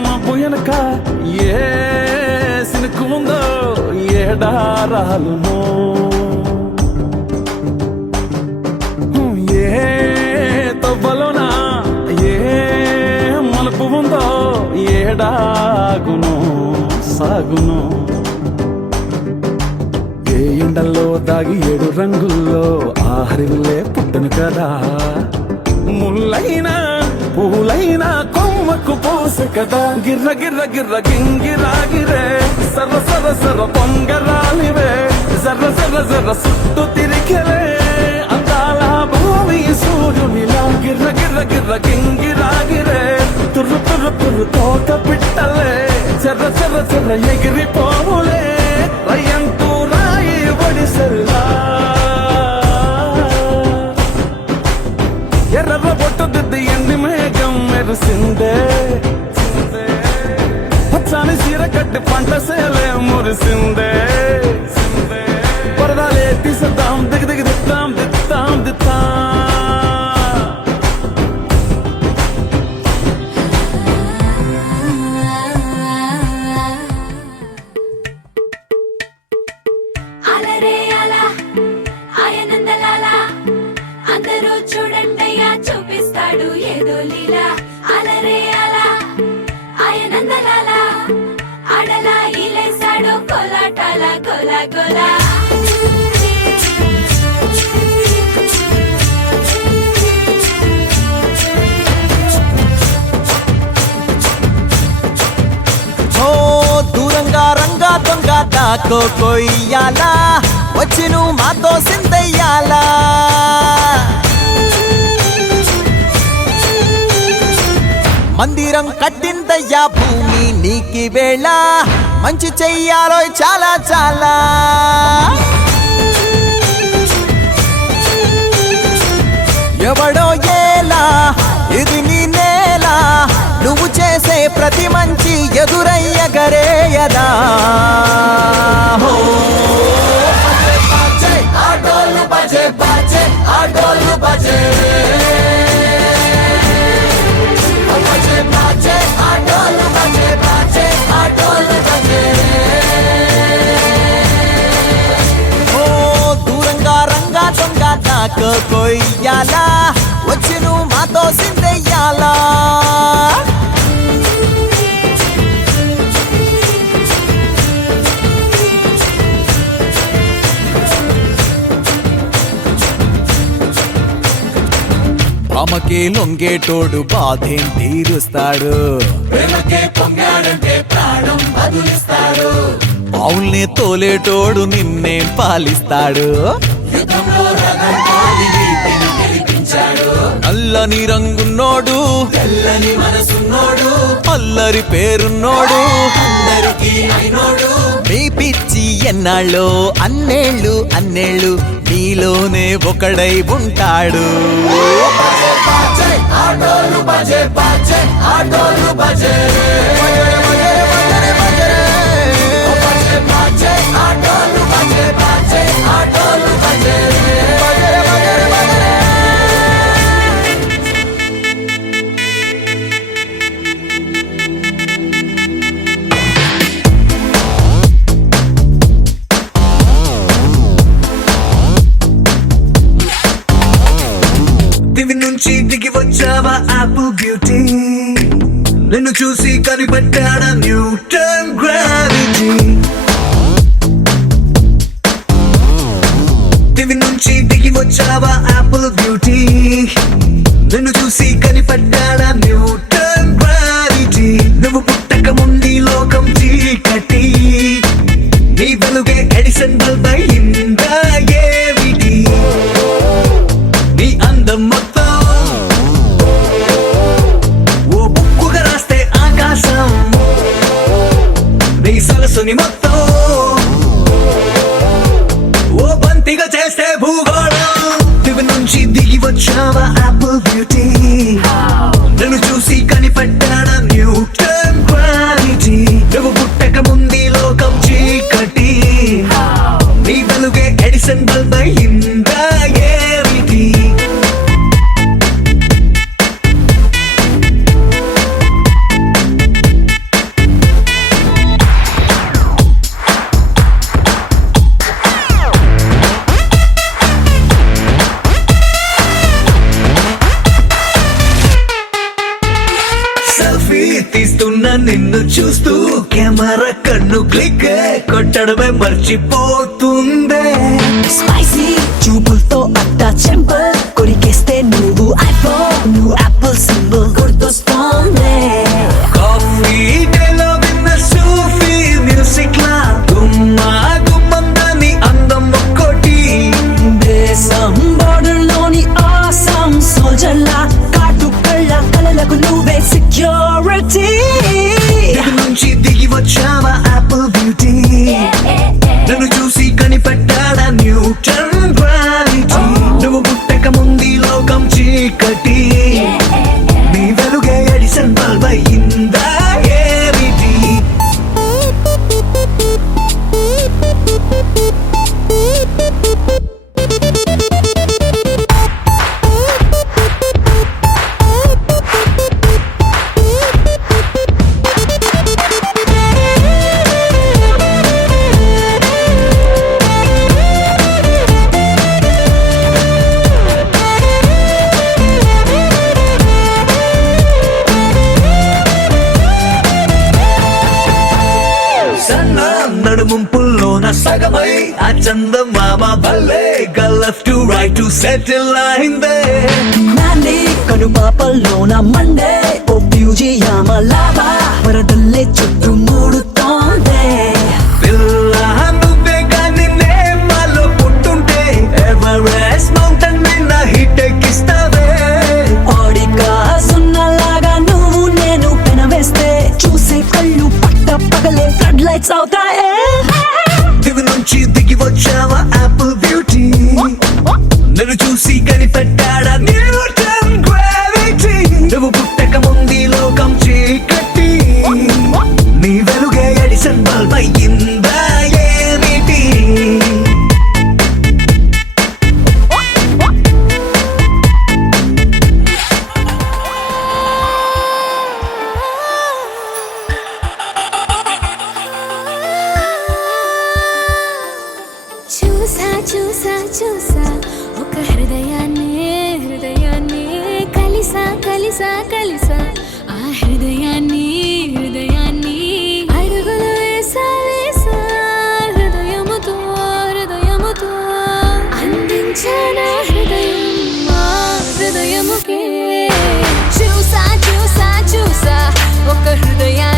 మబ్బు వెనక ఏ సినుకు ఉందో ఏడారాలునో. ఏ తవ్వలోనా ఏ మలుపు ఉందో ఏడాగును సాగును. ఏ ఎండల్లో దాగి 7 రంగుల్లో ఆహరివులే పుట్టను కదా. ముల్లైనా పూలైనా కొమ్మకు పోసె కదా. గిర్ర గిర్ర గిర్ర గింగిరాగిరే సర్ర సర్ర సర్ర పొంగరాలివే. జర్ర జర్ర జర్ర సుట్టు తిరిగలే అందాల భూమి సూర్యునిలా. గిర్ర గిర్ర గిర్ర గింగిరాగిరే తుర్రు తుర్రు తుర్రు తోట పిట్టలే. చెర్ర చెర్ర చెర్ర ఎగిరిపోవులే రయ్యంటూ రాయి ఒడిసెల్లా. ఎర్ర బొట్టు దిద్ది ఎండి మేఘం మెరిసిందే. పచ్చాని సీర కట్టి పంట సేలే మురిసిందే. పరదాలే తీసేద్దాం దిగి దిగి దిద్దాం దిద్దాం దిద్దా. అలరే అలా ఆయనందలాలా అందరూ చూడండయ్యా చూపిస్తాడు ఏదో లీలా. అలరే అలా ఆయనందలాలా ఆడలా ఈలేశాడు కోలాటాల గోలా గోలా. ఓ దూరంగా రంగా దొంగ దాకో కొయ్యాలా. వచ్చి నువ్వు మాతో సిందయ్యాలా. మందిరం కట్టిందయ్యా భూమి నీకి వేళ. మంచి చెయ్యాలో చాలా చాలా. ఎవడో ఏలా ఇది నీ నేల. నువ్వు చేసే ప్రతి మంచి ఎదురయ్యగరేయదా. హో బాజే ఆటోలు బాజే బాజే ఆటోలు బాజే. బాజే బాజే ఆటోలు బాజే బాజే ఆటోలు బాజే. ఓ దూరంగా రంగా దొంగ దాకో కొయ్యాలా. వచ్చి నువ్వు మాతో సిందెయ్యాలా. ప్రేమకే లొంగేటోడు బాధేం తీరుస్తాడు ప్రేమకే పొంగాడంటే ప్రాణం బదులిస్తాడు అవుల్నే తోలేటోడు నిన్నేం పాలిస్తాడు యుద్ధంలో రథం తోలి నీతిని గెలిపించాడు నల్లని రంగున్నోడు తెల్లని మనసున్నోడు అల్లరి పేరున్నోడు అందరికీ అయినోడు మీ పిచ్చి ఎన్నాళ్ళు అన్నేళ్ళు అన్నేళ్ళు నీలోనే ఒకడై ఉంటాడు బాజే ఆటోలు బజే బాజే ఆటోలు బజే బాజే ఆటోలు బజే బాజే ఆటోలు బజే దివి నుంచి దిగి వచ్చావా ఆపిల్ బ్యూటీ నిన్ను చూసి కనిపెట్టాడా న్యూటన్ గ్రావిటీ దివి నుంచి దిగి వచ్చావా ఆపిల్ బ్యూటీ నిన్ను చూసి కనిపెట్టాడా న్యూటన్ గ్రావిటీ నువ్వు పుట్టక ముందు లోకం చీకటి నీ వెలుగే ఎడిసన్ బల్బ్ అయిందా ఏమిటి నీ అందం మొత్తం ఓ బుక్కుగా రాస్తే ఆకాశం నీ సరస్సుని మొత్తం ఓ బంతిగా చేస్తే భూగోళం దివి నుంచి దిగి వచ్చావా ఆపిల్ బ్యూటీ నన్ను చూసి కనిపెట్టాడా న్యూటన్ గ్రావిటీ నువ్వు పుట్టక ముందు లోకం చీకటి నీ వెలుగే ఎడిసన్ బల్బ్ అయిందా ఏమిటి సెల్ఫీ తీస్తున్నా నిన్ను చూస్తూ కెమెరా కన్ను క్లిక్ కొట్టడమే మర్చిపోతుందే స్పైసీ చూపులతో అట్టా చెంపల్ కొరికేస్తే నువ్వు ఐఫోన్ నువ్వు యాపిల్ సింబల్ గుర్తొస్తోంది కాఫీ డేలో విన్న సూఫీ మ్యూజిక్ లా గుమ్మా గుమ్మందని అందం ఒక్కోటి దేశం బోర్డర్ లోని ఆసం సోల్జర్ లా కాటు కళ్ళ కలలకు నువ్వే సెక్యూరిటీ దిగు నుంచి దిగి వచ్చావా ఆపిల్ బ్యూటీ నన్ను చూసి కనిపెట్టాడా న్యూటన్ గ్రావిటీ నువ్వు పుట్టక ముందు లోకం చీకటి నీ వెలుగే ఎడిసన్ బల్బ్ అయిందా ఏమిటి సన్న నడుముంపుల్లోన సగమై ఆ చందమామ భలే left to right to settle అయిందే నాని కనుపాపల్లోన మండే ఓ ఫ్యూజియామ లాభా వరదల్లే చుట్టూ మూడుతోందే పిల్ల నువ్వే కానీ నేమాలో పుట్టుంటే ఎవరెస్ట్ మౌంటైన్ మీద హిట్ ఎక్కిస్తావే ఓడిగా సున్నలాగా నువ్వు నేను పెనవేస్తే చూసే కళ్ళు పట్ట పగలే ఫ్లడ్ లైట్స్ అవుతాయే దివి నుంచి దిగి వచ్చావా ఆపిల్ బ్యూటీ నన్ను చూసి కనిపెట్టాడా న్యూటన్ గ్రావిటీ నువ్వు పుట్టక ముందు లోకం చీకటి నీ వెలుగే ఎడిసన్ బల్బ్ అయ్యిందా ఏమిటి చూసా చూసా చూసా ఒక హృదయాన్ని కలిసా కలిసా కలిసా ఆ హృదయాన్ని అడుగులు వేసా వేసా హృదయముతో అందించానా హృదయం మా హృదయముకే ఒక హృదయాన్ని